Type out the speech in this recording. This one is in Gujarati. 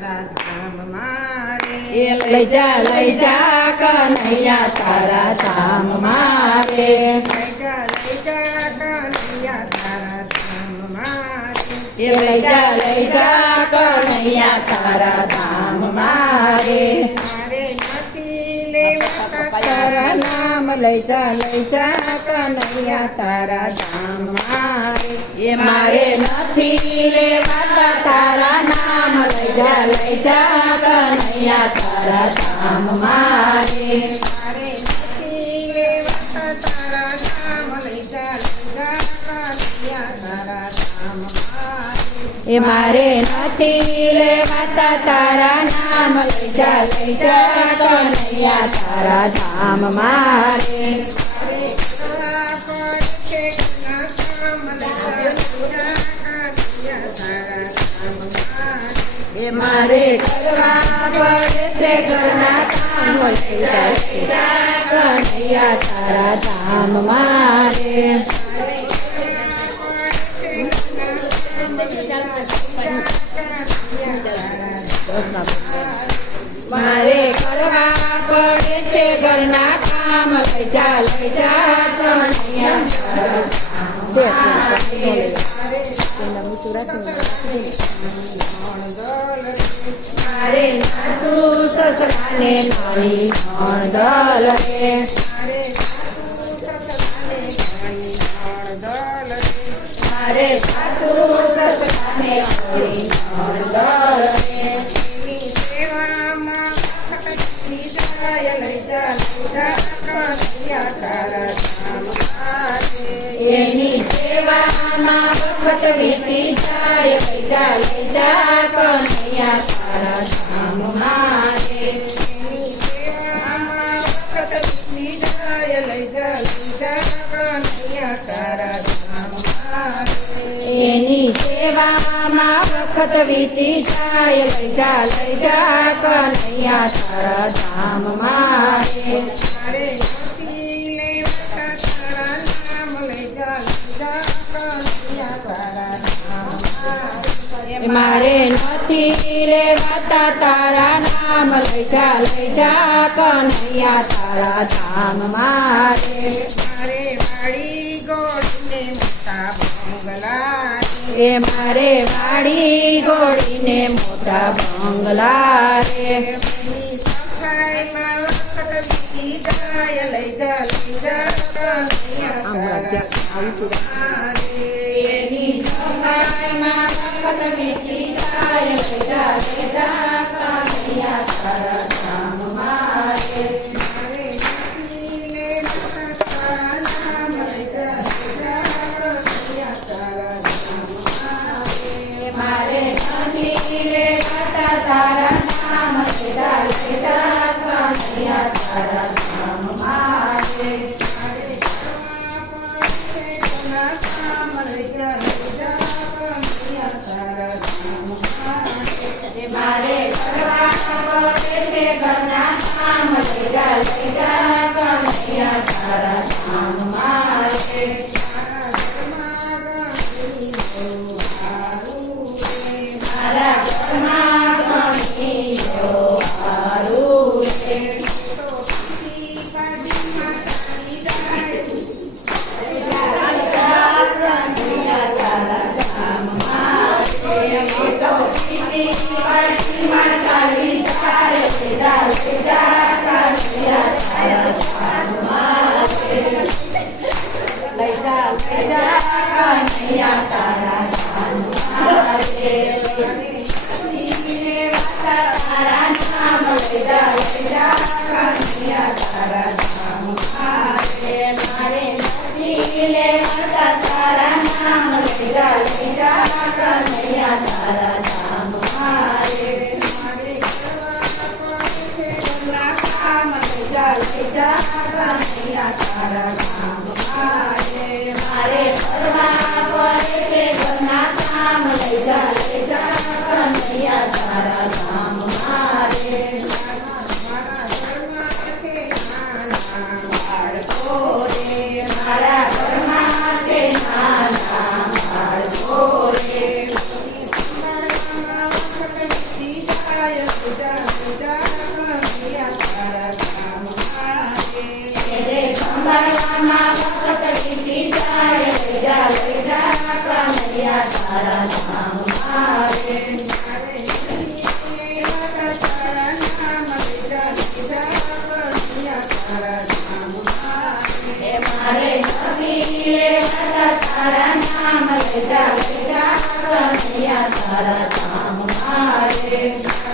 તારા ધામ મારે એ લઈ જા કનૈયા તારા ધામ મારે લઈ જા કનૈયા તારા ધામ મારે એ લઈ જા કનૈયા તારા ધામ મારે મારે નથી લેવા તારા નામ લઈ જા કનૈયા તારા ધામ મારે એ મારે નથી લેવાતા તારા નામ લઈ જા કનૈયા તારા ધામ મારે મારે નથી લેવા તારા નામ લઈ જા કનૈયા તારા ધામ મારે એ મારે નથી લેવાતા તારા નામ લઈ જા કનૈયા તારા ધામ મારે એ મારે કરવા પડે છે ઘરના કામ લઈ જા કનૈયા તારા ધામ મારે મારે કરવા પડે છે ઘરના કામ લઈ જા કનૈયા તારા મારે નાસુ સસરાને નાની નણદલ રે મારે સાસુ સસરાને નાની નણદલ રે એની સેવામાં વખત વીતી જાય લઈ જા કનૈયા તારા ધામ મારે એની સેવામાં વખત વીતી જાય લઈ જા કનૈયા તારા ધામ મારે મારે નથી લેવાતા તારા નામ લઈ જા કનૈયા તારા ધામ મારે મારે વાડી ગોળને મોટા બંગલા એ મારે વાડી ગોળીને મોટા બંગલા રે સફાઈમાં વખત વીતી જાય લઈ જા એની સફાઈમાં વખત વીતી જાય લઈ જા કનૈયા તારા ધામ મારે મારે નથી લેવાતા તારા નામ લઈ જા કનૈયા તારા ધામ મારે મારે કરવા પડે છે ઘરના કામ લઈ જા કનૈયા તારા ધામ મારે મારા ઘરમાં ગણી હારું રે મારે ફરવા પડે કનૈયા તારા ધામ મારે